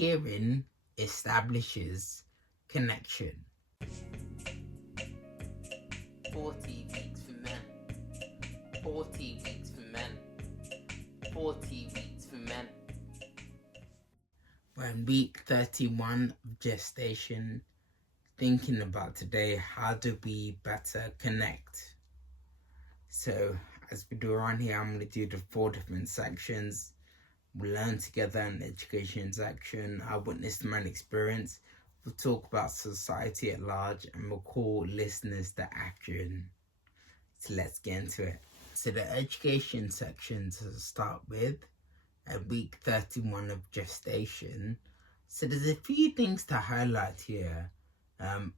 hearing establishes connection. 40 weeks for men. 40 weeks for men. 40 weeks for men. We're in week 31 of gestation, thinking about today, how do we better connect? So as we do around here, I'm going to do the 4 different sections. We'll learn together in the education section, our witness to man experience. We'll talk about society at large, and we'll call listeners to action. So let's get into it. So the education section to start with, at week 31 of gestation. So there's a few things to highlight here.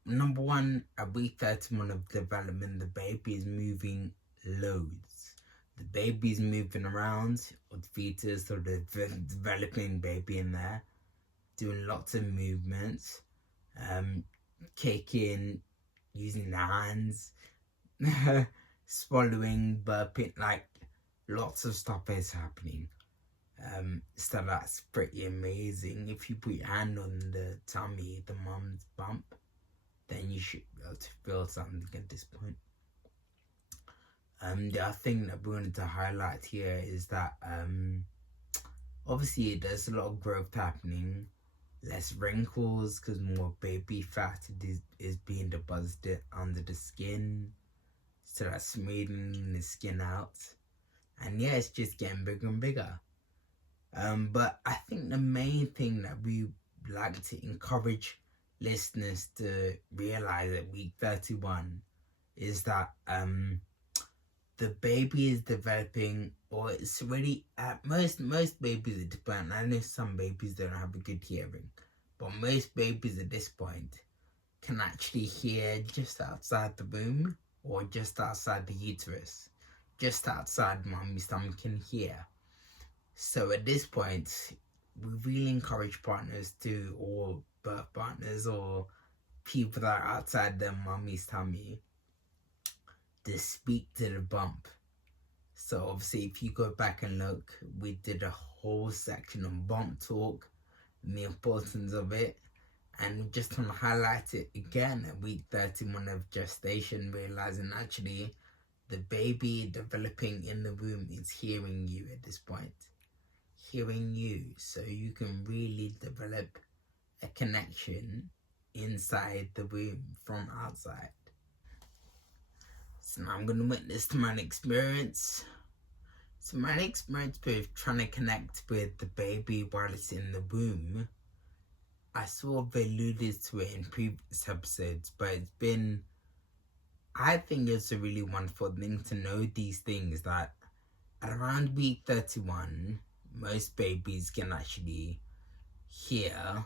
Number one, at week 31 of development, the baby is moving loads. The baby's moving around, or the fetus, or the developing baby in there, doing lots of movements, kicking, using the hands, swallowing, burping, like lots of stuff is happening. So that's pretty amazing. If you put your hand on the tummy, the mom's bump, then you should be able to feel something at this point. The other thing that we wanted to highlight here is that obviously there's a lot of growth happening, less wrinkles because more baby fat is being deposited under the skin, so that's smoothing the skin out, and yeah, it's just getting bigger and bigger. But I think the main thing that we like to encourage listeners to realize at week 31 is that the baby is developing, or it's already at most babies at this point. I know some babies don't have a good hearing, but most babies at this point can actually hear just outside the womb, or just outside the uterus, just outside mommy's stomach can hear. So at this point, we really encourage partners to, or birth partners, or people that are outside their mommy's tummy, to speak to the bump. So obviously, if you go back and look, we did a whole section on bump talk and the importance of it, and we just want to highlight it again at week 31 of gestation, realizing actually the baby developing in the womb is hearing you at this point, hearing you, so you can really develop a connection inside the womb from outside. So now I'm going to witness to my experience. So my experience with trying to connect with the baby while it's in the womb, I sort of alluded to it in previous episodes, but I think it's a really wonderful thing to know these things, that at around week 31, most babies can actually hear,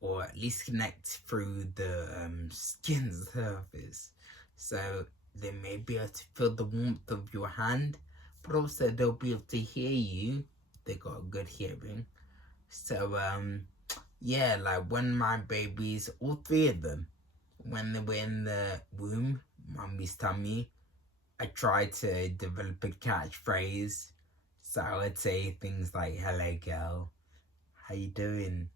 or at least connect through the skin surface. So they may be able to feel the warmth of your hand, but also they'll be able to hear you. They got a good hearing. So yeah, like when my babies, all 3 of them, when they were in the womb, mommy's tummy, I tried to develop a catchphrase. So I would say things like, "Hello girl, how you doing?"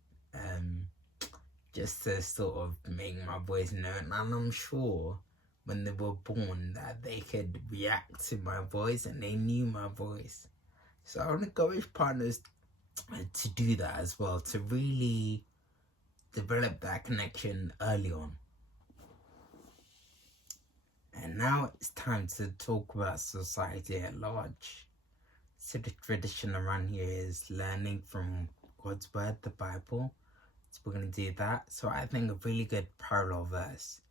Just to sort of make my voice known. And I'm sure when they were born that they could react to my voice and they knew my voice. So I want to encourage partners to do that as well, to really develop that connection early on. And now it's time to talk about society at large. So the tradition around here is learning from God's word, the Bible. So we're going to do that. So I think a really good parallel verse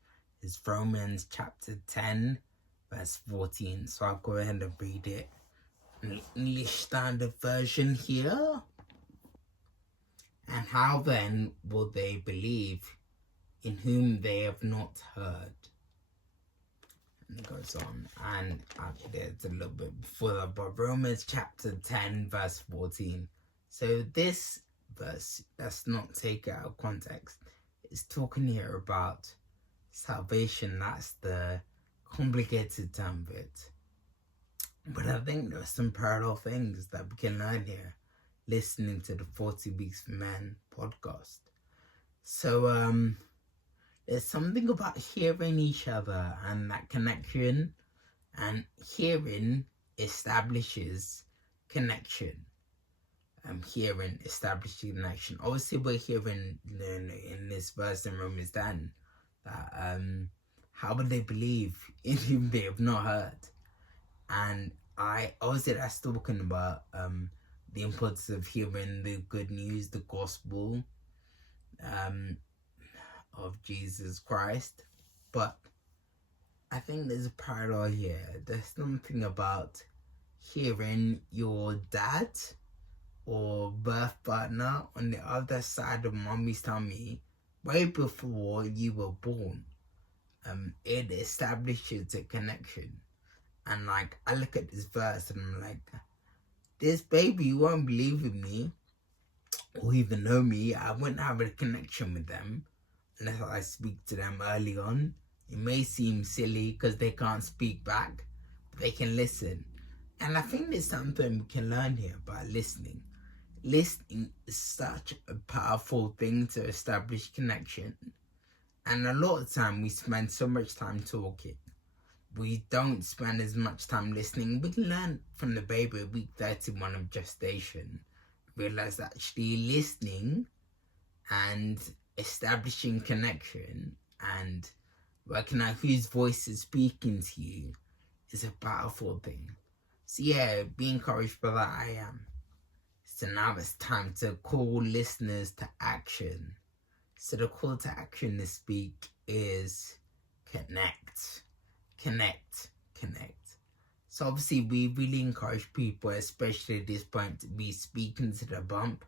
is Romans chapter 10, verse 14. So I'll go ahead and read it in the English Standard Version here. "And how then will they believe in whom they have not heard?" And it goes on, and there's a little bit before that, but Romans chapter 10, verse 14. So this verse, let's not take it out of context. It's talking here about salvation. That's the complicated term of it. But I think there are some parallel things that we can learn here. listening to the 40 Weeks for Men podcast. So there's something about hearing each other and that connection, and hearing establishes connection. Hearing establishing connection. Obviously, we're hearing in this verse in Romans 10 that how would they believe if they have not heard? And obviously that's talking about the importance of hearing the good news, the gospel of Jesus Christ. But I think there's a parallel here. There's something about hearing your dad or birth partner on the other side of mommy's tummy way before you were born. It establishes a connection. And like, I look at this verse and I'm like, this baby won't believe in me or even know me. I wouldn't have a connection with them unless I speak to them early on. It may seem silly because they can't speak back, but they can listen. And I think there's something we can learn here by listening. Listening is such a powerful thing to establish connection. And a lot of time we spend so much time talking. We don't spend as much time listening. We can learn from the baby at week 31 of gestation. Realize that actually listening and establishing connection and working out whose voice is speaking to you is a powerful thing. So yeah, be encouraged by that. I am. So now it's time to call listeners to action. So the call to action this week is connect. Connect. So obviously we really encourage people, especially at this point, to be speaking to the bump,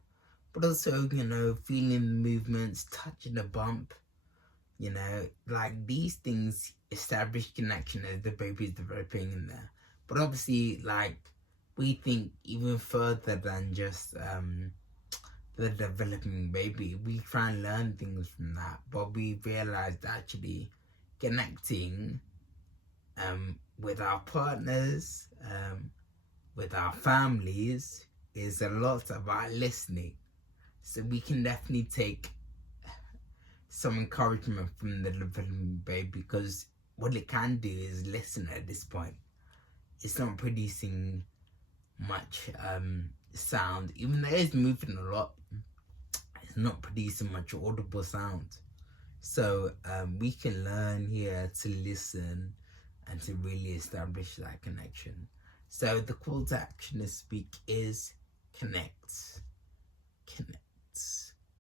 but also, feeling the movements, touching the bump, like these things establish connection as the baby's developing in there. But obviously, like, we think even further than just the developing baby. We try and learn things from that, but we realize that actually connecting with our partners, with our families, is a lot about listening. So we can definitely take some encouragement from the developing baby, because what it can do is listen at this point. It's not producing much sound, even though it's moving a lot. It's not producing much audible sound. So we can learn here to listen and to really establish that connection. So the call to action this week is connect.